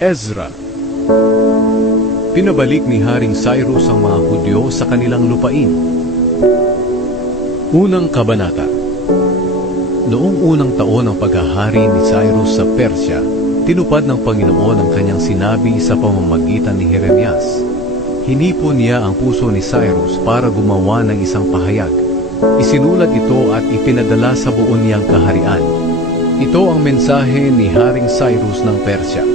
Ezra. Pinabalik ni Haring Cyrus ang mga Hudyo sa kanilang lupain. Unang kabanata. Noong unang taon ng paghahari ni Cyrus sa Persya, tinupad ng Panginoon ang kanyang sinabi sa pamamagitan ni Jeremias. Hinipon niya ang puso ni Cyrus para gumawa ng isang pahayag. Isinulat ito at ipinadala sa buong niyang kaharian. Ito ang mensahe ni Haring Cyrus ng Persya.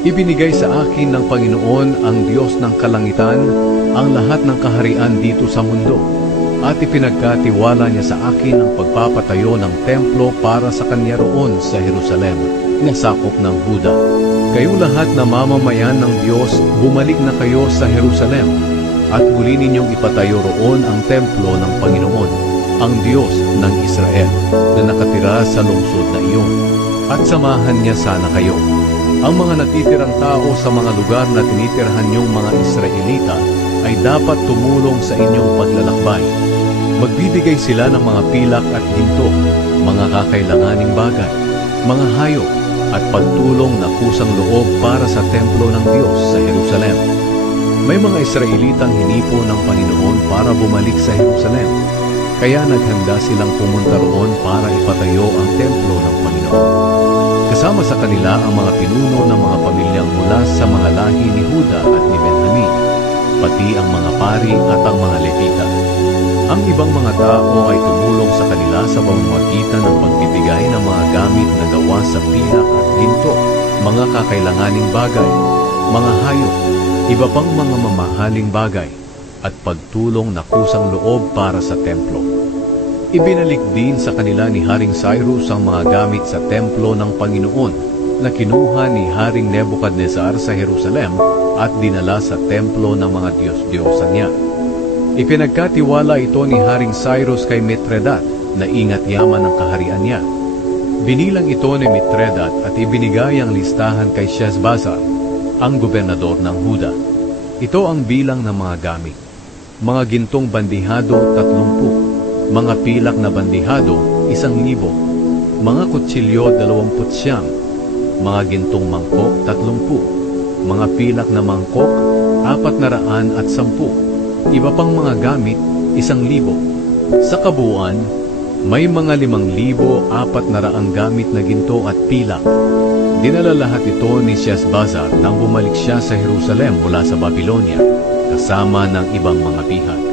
Ibinigay sa akin ng Panginoon ang Diyos ng kalangitan ang lahat ng kaharian dito sa mundo, at ipinagkatiwala niya sa akin ang pagpapatayo ng templo para sa kanya roon sa Jerusalem, na sakop ng Huda. Kayong lahat na mamamayan ng Diyos, bumalik na kayo sa Jerusalem, at muli ninyong ipatayo roon ang templo ng Panginoon, ang Diyos ng Israel, na nakatira sa lungsod na iyon. At samahan niya sana kayo. Ang mga natitirang tao sa mga lugar na tinitirhan niyong mga Israelita ay dapat tumulong sa inyong paglalakbay. Magbibigay sila ng mga pilak at ginto, mga kakailanganing bagay, mga hayop, at pagtulong na kusang loob para sa templo ng Diyos sa Jerusalem. May mga Israelitang hinipo ng Panginoon para bumalik sa Jerusalem, kaya naghanda silang pumunta roon para ipatayo ang templo ng Panginoon. Kasama sa kanila ang mga pinuno ng mga pamilyang mula sa mga lahi ni Huda at ni Benjamin, pati ang mga pari at ang mga Levita. Ang ibang mga tao ay tumulong sa kanila sa pamamagitan ng pagbibigay ng mga gamit na gawa sa pilak at ginto, mga kakailanganing bagay, mga hayop, iba pang mga mamahaling bagay, at pagtulong na kusang loob para sa templo. Ibinalik din sa kanila ni Haring Cyrus ang mga gamit sa templo ng Panginoon na kinuha ni Haring Nebuchadnezzar sa Jerusalem at dinala sa templo ng mga Diyos-Diyosan niya. Ipinagkatiwala ito ni Haring Cyrus kay Mitredat na ingat yaman ng kaharian niya. Binilang ito ni Mitredat at ibinigay ang listahan kay Sheshbazzar, ang gobernador ng Huda. Ito ang bilang ng mga gamit. Mga gintong bandihado, 30. Mga pilak na bandihado, 1,000. Mga kutsilyo, 29. Mga gintong mangkok, 30. Mga pilak na mangkok, 410. Iba pang mga gamit, 1,000. Sa kabuuan, may mga 5,400 gamit na ginto at pilak. Dinala lahat ito ni Sheshbazzar nang bumalik siya sa Jerusalem mula sa Babylonia, kasama ng ibang mga pihat.